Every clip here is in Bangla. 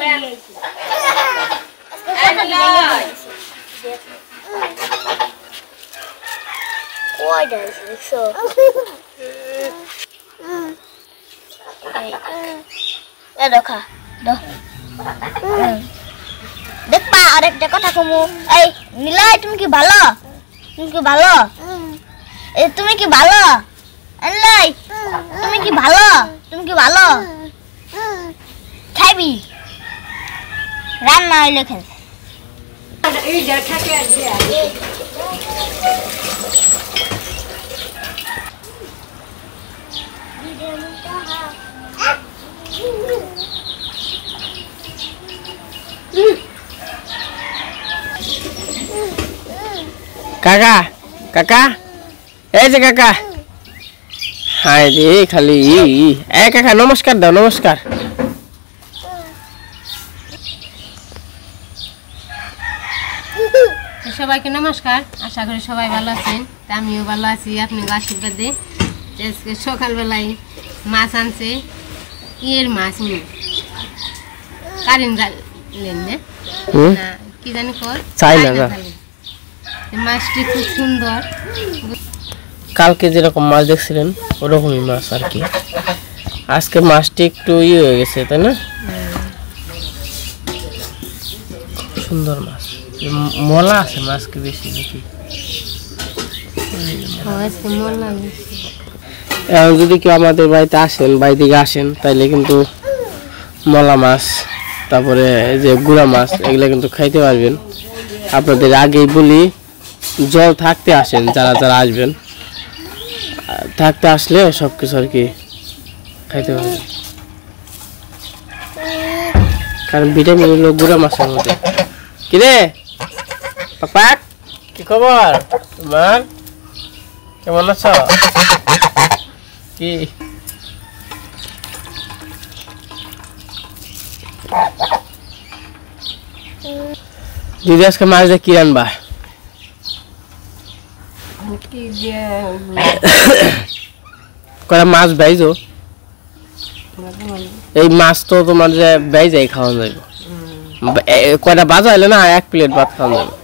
Why does it so? Được hả? Được. দেখবা আরেকটা কথা কমু এই নীলাই তুমি কি ভালো এই তুমি কি ভালো নীলাই তুমি কি ভালো খাবি রান্না হইলে খেল এই যা থাকে কাকা কাকা এই যে কাকা হাই রে খালি এ কাকা নমস্কার দাও নমস্কার সবাইকে নমস্কার আশা করি সবাই ভালো আছেন আমিও ভালো আছি আপনাদের আশীর্বাদে আজকে সকালবেলায় মাছ আনছে ইয়ের মাছ কারেন্ট গালেন না কি জানি কর চাইনা মাছটি খুব সুন্দর কালকে যেরকম মাছ দেখছিলেন ওরকমই মাছ আর কি আজকে মাছটি একটু হয়ে গেছে তাই না সুন্দর মাছ মলা আছে মাছকে বেশি নাকি এখন যদি কেউ আমাদের বাড়িতে আসেন বাড়ি থেকে আসেন তাইলে কিন্তু মলা মাছ তারপরে যে গুড়া মাছ এগুলো কিন্তু খাইতে পারবেন আপনাদের আগেই বলি জল থাকতে আসেন যারা যারা আসবেন থাকতে আসলে সব কিছু আর কি খাইতে পারবেন কারণ ভিটামিন হলো গুড়া মাছের মধ্যে কিরে পাপাক কি খবর তোমার কেমন আছো কি দিদি আজকে মাছ দিয়ে কি রান্না কয়টা মাছ বাইজো এই মাছ তো তোমার যে বাইজাই খাওয়া যাইব কয়টা বাজা হইলে না 1 প্লেট ভাত খাওয়া যাবে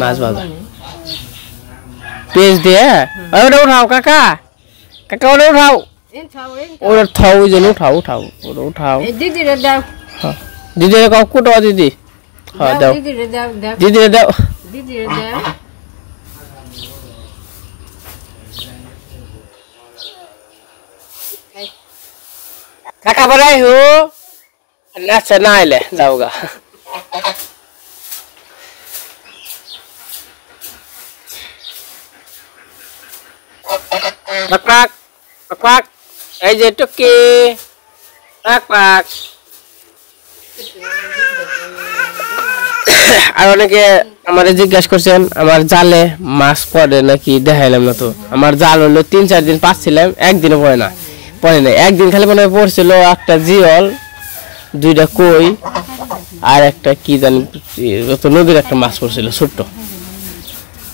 মাছ ভাজা পেঁয়াজ দিয়ে ওটা উঠাও কাকা কাকা ওটা উঠাও ওটা থাও ওই জন্য উঠাও উঠাও ওটা উঠাও দিদিরে দাও দিদিরে কাউ কুটো দিদি হ্যাঁ দাও দিদিরে দাও কাকা বলাই হো আচ্ছা না আইলে যাওগা পাক পাক পাক পাক এই যে টুকি পাক পাক আর অনেকে আমারে জিজ্ঞাসা করছেন আমার জালে মাছ পড়ে নাকি দেখাইলাম না তো আমার জাল হলো 3-4 দিন পাচ্ছিলাম একদিনও পড়ে না একদিন খালি মনে পড়ছিল একটা জিওল 2টা কই আর একটা কি জানি তো নদীর একটা মাছ পড়ছিল ছোট্ট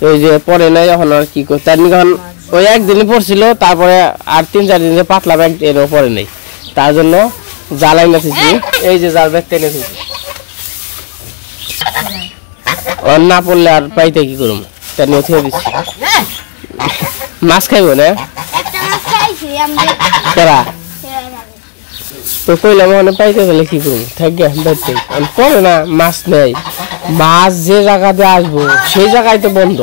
ওই যে পড়ে নাই এখন আর কি করতে এখন ওই একদিনই পড়ছিল তারপরে আর 3-4 দিন যে পাতলা ব্যাগ এরও পড়ে নাই তার জন্য জালাই না দিছি এই যে জাল ব্যাগ টেনে দিছি আর না পড়লে আর পাইতে কি করব তার নিয়ে থিয়ে দিচ্ছি মাছ খাইব না কেরা তো কইলাম মনে পাইতে গেলে কি করবো থাকবে বাইতে পড়ে না মাছ নেই মাছ যে জায়গাতে আসবো সেই জায়গায় তো বন্ধ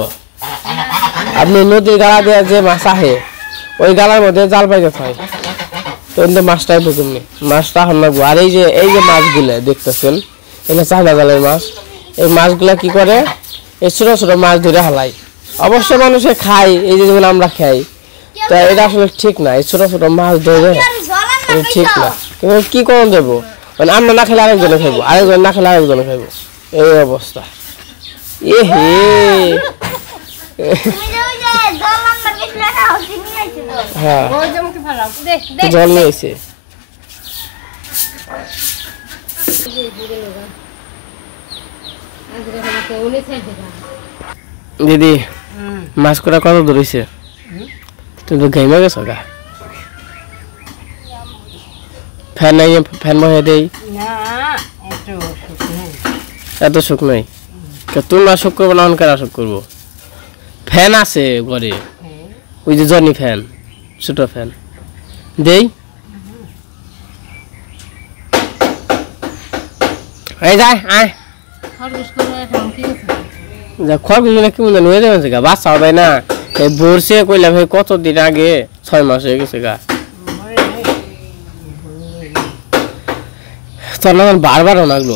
আপনি নদীর গালা দিয়ে যে মাছ আহে ওই গালার মধ্যে জাল পাইতে হয় তো মাছটাই বুঝুন মাছটা হন লাগবো আর এই যে মাছগুলো দেখতেছেন এগুলো চাঁদা জালের মাছ এই মাছগুলা কি করে এই ছোট ছোট মাছ ধরে হালাই অবশ্য মানুষে খায় এই যে যেগুলো আমরা খাই তো এটা আসলে ঠিক না এই ছোট ছোট মাছ ধরে ঠিক না কিন্তু কি করুন দেবো মানে আমরা না খেলে আরেকজনে খাইবো আরেকজন না খেলে আরেকজনে খাইবো এই অবস্থা এ হে হ্যাঁ জল নিয়েছে দিদি মাছ করা কত ধরেছে তুমি তো ঘাইমা গেছো গা ফ্যান নাই ফ্যান বহে দেই না এত সুখ নাই তোমরা সুখ করবো না অনকার সুখ করবো ফ্যান আছে ঘরে ওই যে জনি ফ্যান ছোট ফ্যান দেই এই যায় আয় খরগোশ কি মনে হয়ে যাবে গা বাচ্চাও দেয় না এই বসে কইলাম কতদিন আগে 6 মাস হয়ে গেছে গা তোর না বারবারও লাগলো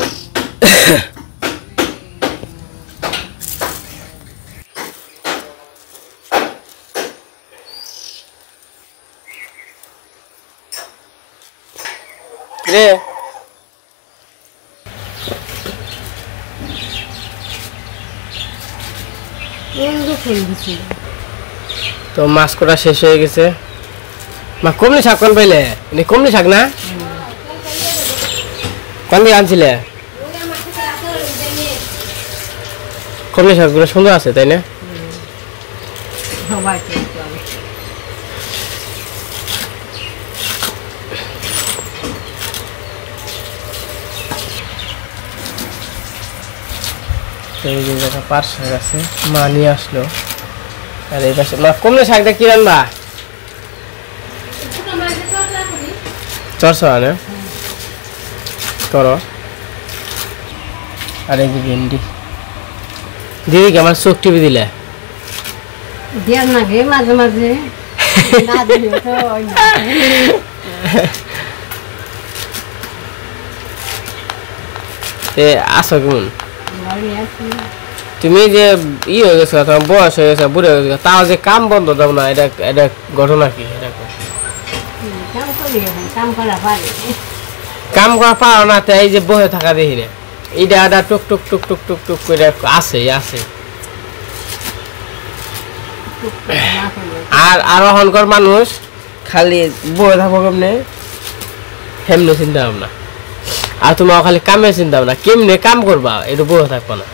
রে তো মাছ কটা শেষ হয়ে গেছে মা কমলি শাক কোন পাইলে কমলি শাক না কোন দিয়ে আনছিলে কমলি শাকগুলো সুন্দর আছে তাই না পাট শাক আছে মা নিয়ে আসলো আর এই পাশে মা কমলে শাকটা কি রান্না চরসা না করো আর এই যে ভেন্ডি দিদিকে আমার চোখ টিপি দিলে মাঝে মাঝে আসো কেমন তুমি যে ই হয়ে গেছো তোমার বয়স হয়ে গেছে বুড়ে হয়ে গেছে তাও যে কাম বন্ধ দাও না এটা এটা ঘটনা কি কাম করা পারো না তাই যে বসে থাকা দেখি না এইটা এটা টুক টুক টুক টুক টুক টুক করে আছে আছে আর আরো হনকর মানুষ খালি বসে থাকবো কেমনে হেমনে চিন্তা ভাবনা আর তোমার খালি কামের চিন্তা ভাবনা কেমনে কাম করবা এটা বসে থাকবো না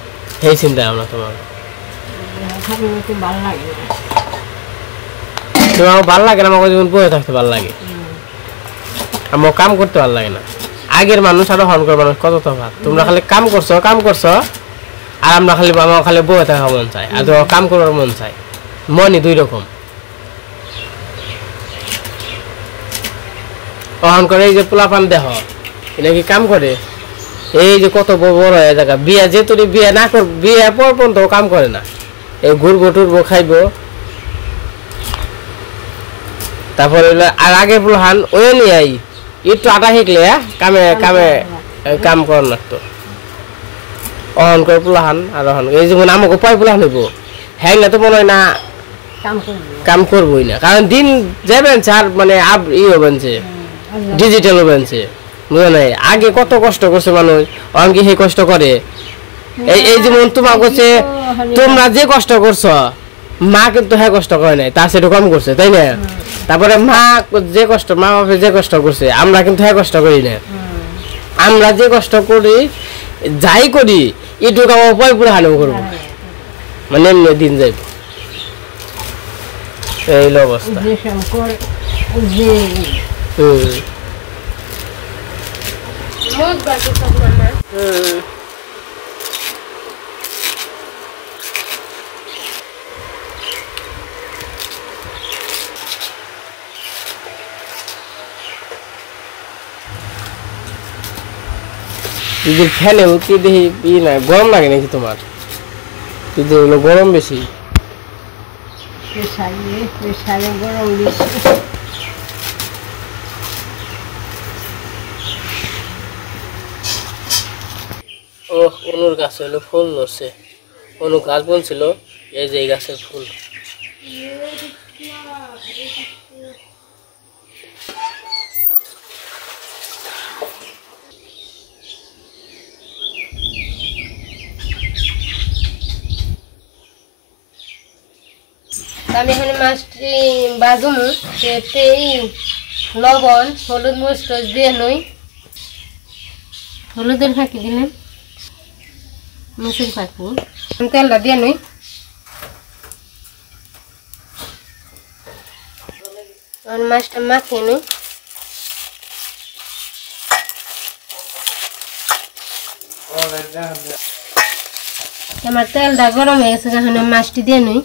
সেই চিন্তা ভাবনা তোমার তোমার ভালো লাগে না আমাকে যেমন বসে থাকতে ভালো লাগে আমার কাম করতে ভালো লাগে না আগের মানুষ আরো হনকর মানুষ কত তফাৎ তোমরা খালি কাম করছো আর আমরা খালি আমার খালি বসে থাকা মন চাই আর তোমার কাম করার মন চাই মনই দুই রকম অহংকার এই যে পোলাপান দেহ এটা কি কাম করে এই যে কত বড় হয়ে জায়গা বিয়া যে তোর বিয়া না কর বিয়া পর পর্যন্ত কাম করে না এই ঘুরবো টুরবো খাইবো তারপরে আর আগে পোলাহান ওই নিয়ে আই একটু আটা শিখলে কামে কামে কাম কর না তো অহংকার পোলাহান আর অহন এই যেমন আমাকে পয় পোলাহান হইব হ্যাঁ তো মনে হয় না কাম করবোই না কারণ দিন যাবেন আর মানে ই হবেনছে ডিজিটাল হবেনছে বুঝে নাই আগে কত কষ্ট করছে মানুষ অনেকে সেই কষ্ট করে এই যেমন তোমার করছে তোমরা যে কষ্ট করছো মা কিন্তু হ্যাঁ কষ্ট করে নাই তার সেটা কম করছে তাই না তারপরে মা যে কষ্ট মা বাপে যে কষ্ট করছে আমরা কিন্তু হ্যাঁ কষ্ট করি না আমরা যে কষ্ট করি যাই করি এটুকু আমার পয় পুরো হানো করবো মানে এমনি দিন যাইব এই অবস্থা দিদি ফ্যানেও কি দেখি ই না গরম লাগে নাকি তোমার দিদি হলো গরম বেশি গরম বেশি ও অনুর গাছে হলো ফুল ধরছে অনু গাছ বলছিল এই যে এই গাছের ফুল আমি এখানে মাছটি বাজুমু এতে লবণ হলুদ মরিচ দিয়ে নই হলুদের ফাঁকি দিলাম মাছের ফাঁকি তেলটা দিয়ে নই আর মাছটা মাখিয়ে নই আমার তেলটা গরম হয়ে গেছে, এখন আমি মাছটি দিয়ে নিই।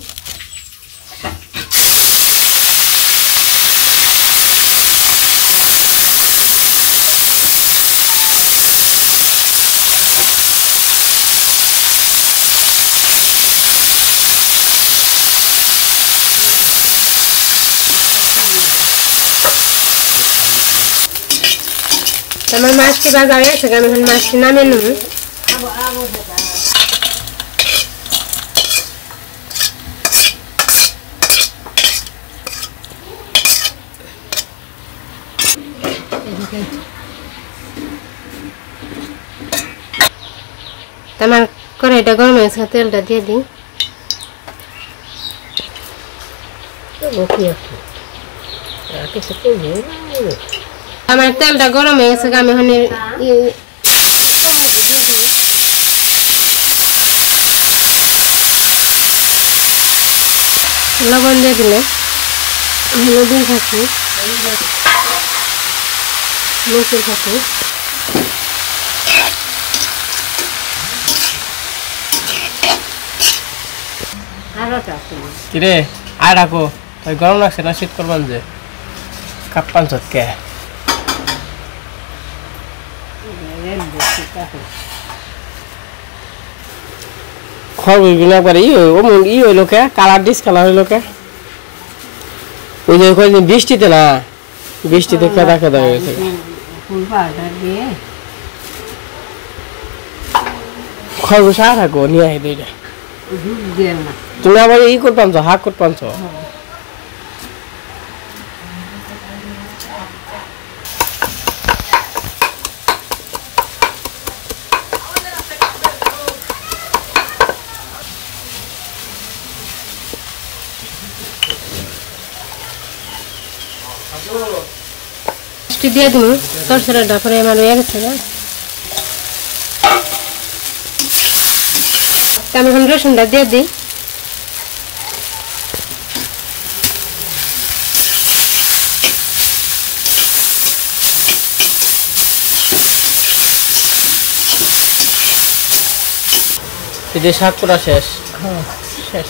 আমার মাছটি ভাজা হয়ে গেছে, আমি এখন মাছটি নামিয়ে নেব। আমার কড়াইটা গরম হয়ে গেছে, তেলটা দিয়ে দিই। আমার তেলটা গরম হয়ে গেছে, আমি এখন লবণ দিয়ে দিলে হলুদ থাকি, মসুর থাকি। কিরে আর রাখো, তাই গরম লাগছে না শীত করবান যে কাপ্পান চটকে খরগোশ গুলো একবার ই হইলো কে, কালার ডিসকালার হইলো কে। ওই যে কয়েকদিন বৃষ্টিতে না, বৃষ্টিতে কেদা কেদা হয়ে গেছে। খরগোশ আর থাকো নিয়ে আই দুইটা। তুমি আবার ই করতাম তো, হাক করতাম তো। দিয়ে দিব তরকারিটা, পরে আমার হয়ে গেছে। আমি এখন রসুনটা দিয়ে দিই। এই যে শাক করা শেষ। শেষ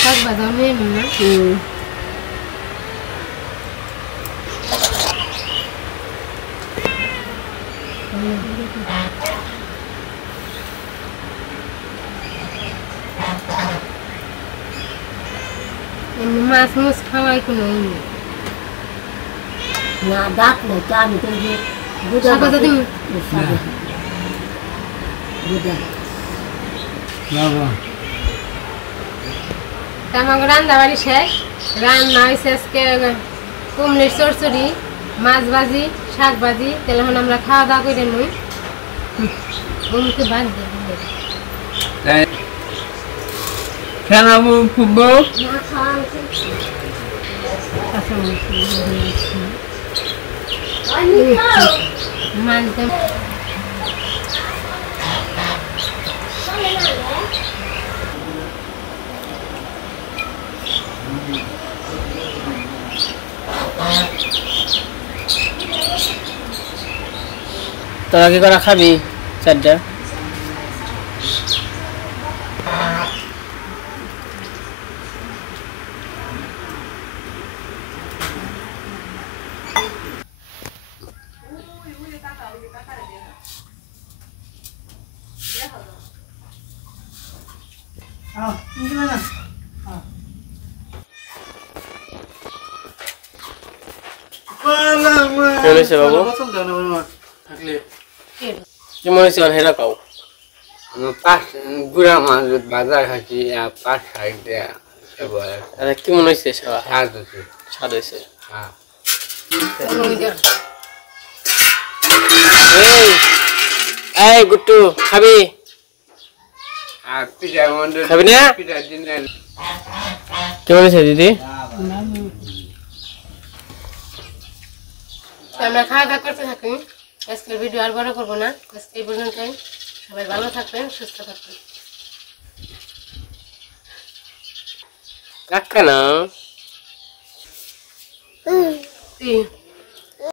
শাক ভাজা নিয়ে নিন না। মাছ মুছ খাওয়াই কোনো না ডাকলে তো আমি তো আমাকে রান্না বাড়ি শেষ। রান্না হয়েছে আজকে কুমড়ির চড়চড়ি, মাছ ভাজি, শাক ভাজি। তাহলে এখন আমরা খাওয়া দাওয়া করে নিই। বাদ মানতে তোরা কি করা খাবি চারটা? কি মনে হচ্ছে হেরা কাও? পাঁচ গুড়া মাছ বাজার খাচ্ছি, পাঁচ সাইড দেয়া আরে কি মনে হচ্ছে? সেবা স্বাদ হচ্ছে। স্বাদ হয়েছে। হ্যাঁ এই গুট্টু খাবি? আর পিঠা মন্ডল খাবি না? পিঠা দিনে কেমন হয়েছে দিদি? আমরা খাওয়া দাওয়া করতে থাকি। আজকের ভিডিও আর বড় করবো না, আজকে এই পর্যন্তই। সবাই ভালো থাকবেন, সুস্থ থাকবেন। কাকা না কি